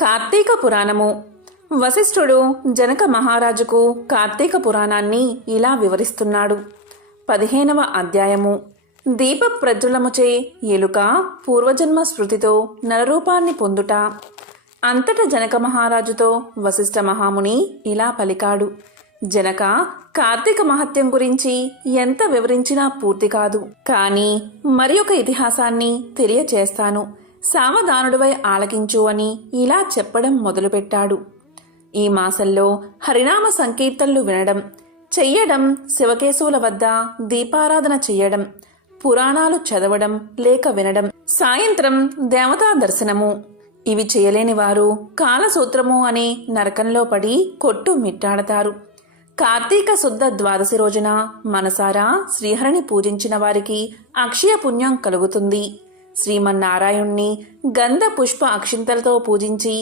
కార్తీక పురాణము. వశిష్ఠుడు జనక మహారాజుకు కార్తీక పురాణాన్ని ఇలా వివరిస్తున్నాడు. పదిహేనవ అధ్యాయము. దీప ప్రజ్వలముచే ఎలుక పూర్వజన్మ స్మృతితో నరరూపాన్ని పొందుట. అంతట జనక మహారాజుతో వశిష్ఠ మహాముని ఇలా పలికాడు. జనక కార్తీక మహత్యం గురించి ఎంత వివరించినా పూర్తి కాదు. కానీ మరి ఒక ఇతిహాసాన్ని తెలియచేస్తాను. సావధానుడివై ఆలకించు అని ఇలా చెప్పడం మొదలుపెట్టాడు. ఈ మాసంలో హరినామ సంకీర్తనలు వినడం చెయ్యడం శివకేశవుల వద్ద దీపారాధన చెయ్యడం పురాణాలు చదవడం లేక వినడం సాయంత్రం దేవతా దర్శనము. ఇవి చేయలేని వారు కాలసూత్రము అనే నరకంలో పడి కొట్టు మిట్టాడతారు. కార్తీక శుద్ధ ద్వాదశి రోజున మనసారా శ్రీహరిని పూజించిన వారికి అక్షయ పుణ్యం కలుగుతుంది. శ్రీమన్నారాయణ్ణి గంధ పుష్ప అక్షింతలతో పూజించి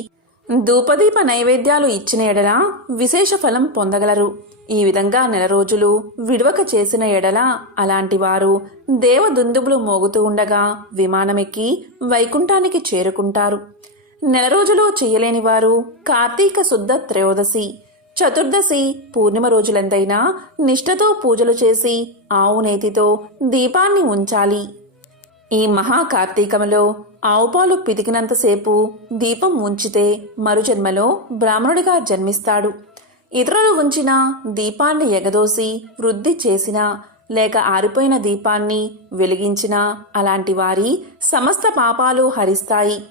ధూపదీప నైవేద్యాలు ఇచ్చిన ఎడల విశేష ఫలం పొందగలరు. ఈ విధంగా నెల రోజులు విడవక చేసిన ఎడల అలాంటి వారు దేవదుందుబులు మోగుతూ ఉండగా విమానమెక్కి వైకుంఠానికి చేరుకుంటారు. నెల రోజులు చేయలేని వారు కార్తీక శుద్ధ త్రయోదశి చతుర్దశి పూర్ణిమ రోజులందైనా నిష్ఠతో పూజలు చేసి ఆవు నేతితో దీపాన్ని ఉంచాలి. ఈ మహాకార్తీకములో ఆవుపాలు పితికినంతసేపు దీపం ఉంచితే మరుజన్మలో బ్రాహ్మణుడిగా జన్మిస్తాడు. ఇతరులు ఉంచిన దీపాన్ని ఎగదోసి వృద్ధి చేసినా లేక ఆరిపోయిన దీపాన్ని వెలిగించినా అలాంటి వారి సమస్త పాపాలు హరిస్తాయి.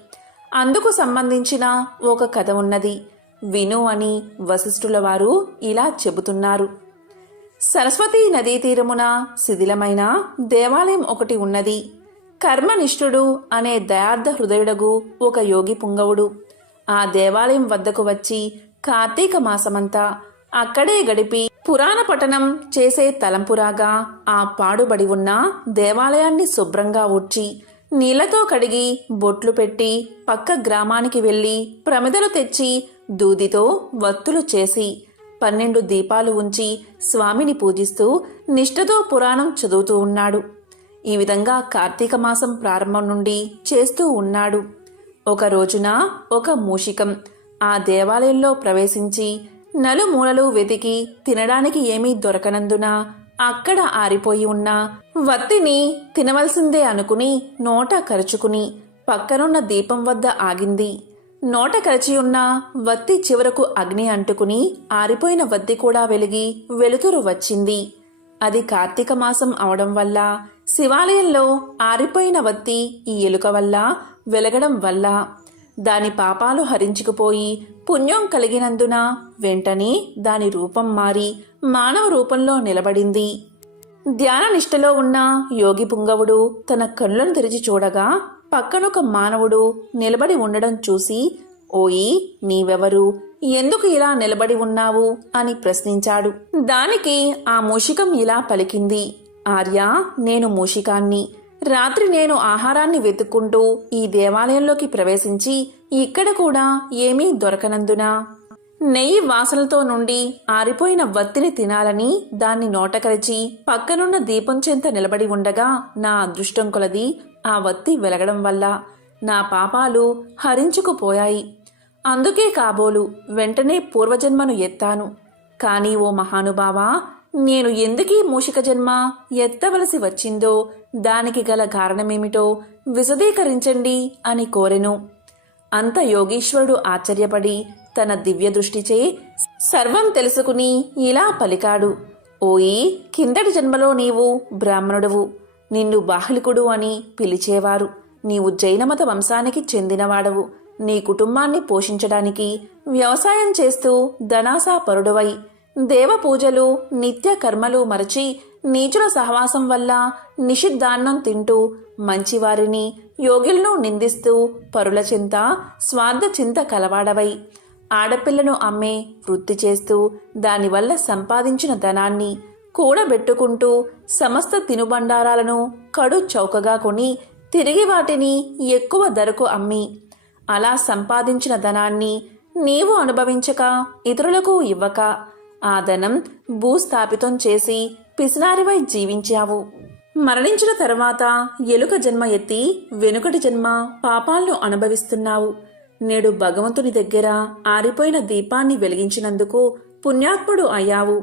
అందుకు సంబంధించిన ఒక కథ ఉన్నది. విను అని వశిష్ఠుల వారు ఇలా చెబుతున్నారు. సరస్వతీ నదీ తీరమున శిథిలమైన దేవాలయం ఒకటి ఉన్నది. కర్మనిష్ఠుడు అనే దయార్థ హృదయుడగు ఒక యోగి పుంగవుడు. ఆ దేవాలయం వద్దకు వచ్చి కార్తీక మాసమంతా అక్కడే గడిపి పురాణ పఠనం చేసే తలంపురాగా ఆ పాడుబడి ఉన్న దేవాలయాన్ని శుభ్రంగా ఊడ్చి నీళ్ళతో కడిగి బొట్లు పెట్టి పక్క గ్రామానికి వెళ్ళి ప్రమిదలు తెచ్చి దూదితో వత్తులు చేసి పన్నెండు దీపాలు ఉంచి స్వామిని పూజిస్తూ నిష్ఠతో పురాణం చదువుతూ ఉన్నాడు. ఈ విధంగా కార్తీక మాసం ప్రారంభం నుండి చేస్తూ ఉన్నాడు. ఒక రోజున ఒక మూషికం ఆ దేవాలయంలో ప్రవేశించి నలుమూలలు వెతికి తినడానికి ఏమీ దొరకనందున అక్కడ ఆరిపోయి ఉన్న వత్తిని తినవలసిందే అనుకుని నోట కరుచుకుని పక్కనున్న దీపం వద్ద ఆగింది. నోట కరిచి ఉన్న వత్తి చివరకు అగ్ని అంటుకుని ఆరిపోయిన వత్తి కూడా వెలిగి వెలుతురు వచ్చింది. అది కార్తీక మాసం అవడం వల్ల శివాలయంలో ఆరిపోయిన వత్తి ఈ ఎలుక వల్ల వెలగడం వల్ల. దాని పాపాలు హరించుకుపోయి పుణ్యం కలిగినందున వెంటనే దాని రూపం మారి మానవ రూపంలో నిలబడింది. ధ్యాన నిష్టలో ఉన్న యోగి పుంగవుడు తన కళ్ళను తెరిచి చూడగా పక్కనొక మానవుడు నిలబడి ఉండడం చూసి ఓయి నీవెవరు? ఎందుకు ఇలా నిలబడి ఉన్నావు? అని ప్రశ్నించాడు. దానికి ఆ మూషికం ఇలా పలికింది. ఆర్య నేను మూషికాన్ని. రాత్రి నేను ఆహారాన్ని వెతుక్కుంటూ ఈ దేవాలయంలోకి ప్రవేశించి ఇక్కడ కూడా ఏమీ దొరకనందున. నెయ్యి వాసనలతో నుండి ఆరిపోయిన వత్తిని తినాలని దాన్ని నోటకరిచి పక్కనున్న దీపం చెంత నిలబడి ఉండగా నా అదృష్టం కొలది ఆ వత్తి వెలగడం వల్ల. నా పాపాలు హరించుకుపోయాయి. అందుకే కాబోలు వెంటనే పూర్వజన్మను ఎత్తాను. కానీ ఓ మహానుభావా నేను ఎందుకీ మూషిక జన్మ ఎత్తవలసి వచ్చిందో దానికి గల కారణమేమిటో విశదీకరించండి అని కోరెను. అంత యోగీశ్వరుడు ఆశ్చర్యపడి తన దివ్య దృష్టిచే సర్వం తెలుసుకుని ఇలా పలికాడు. ఓయి కిందటి జన్మలో నీవు బ్రాహ్మణుడవు. నిన్ను బాహ్లికుడు అని పిలిచేవారు. నీవు జైనమత వంశానికి చెందినవాడవు. నీ కుటుంబాన్ని పోషించడానికి వ్యవసాయం చేస్తూ ధనాసా పరుడవై దేవ పూజలు నిత్య కర్మలు మరచి నీచుల సహవాసం వల్ల నిషిద్ధాన్నం తింటూ మంచివారిని యోగిలను నిందిస్తూ పరుల చింత స్వార్థ చింత కలవాడవై. ఆడపిల్లను అమ్మే వృత్తి చేస్తూ దానివల్ల సంపాదించిన ధనాన్ని కూడబెట్టుకుంటూ సమస్త తినుబండారాలను కడు చౌకగా కొని తిరిగి వాటిని ఎక్కువ ధరకు అమ్మి అలా సంపాదించిన ధనాన్ని నీవు అనుభవించక ఇతరులకు ఇవ్వక ఆ ధనం భూస్థాపితం చేసి పిసినారివై జీవించావు. మరణించిన తర్వాత ఎలుక జన్మ ఎత్తి వెనుకటి జన్మ పాపాలను అనుభవిస్తున్నావు. నేడు భగవంతుని దగ్గర ఆరిపోయిన దీపాన్ని వెలిగించినందుకు పుణ్యాత్ముడు అయ్యావు.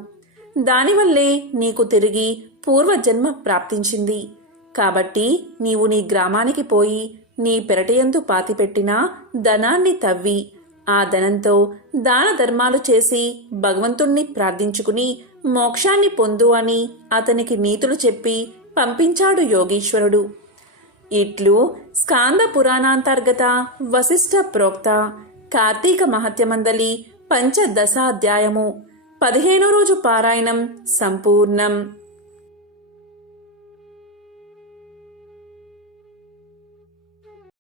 దానివల్లే నీకు తిరిగి పూర్వజన్మ ప్రాప్తించింది. కాబట్టి నీవు నీ గ్రామానికి పోయి నీ పెరటయందు పాతిపెట్టిన ధనాన్ని తవ్వి ఆ ధనంతో దాన ధర్మాలు చేసి భగవంతుణ్ణి ప్రార్థించుకుని మోక్షాన్ని పొందు అని అతనికి నీతులు చెప్పి పంపించాడు యోగీశ్వరుడు. ఇట్లు స్కాంద పురాణాంతర్గత వశిష్ఠ ప్రోక్త కార్తీక మహత్యమందలి పంచదశాధ్యాయము పదిహేనో రోజు పారాయణం సంపూర్ణం.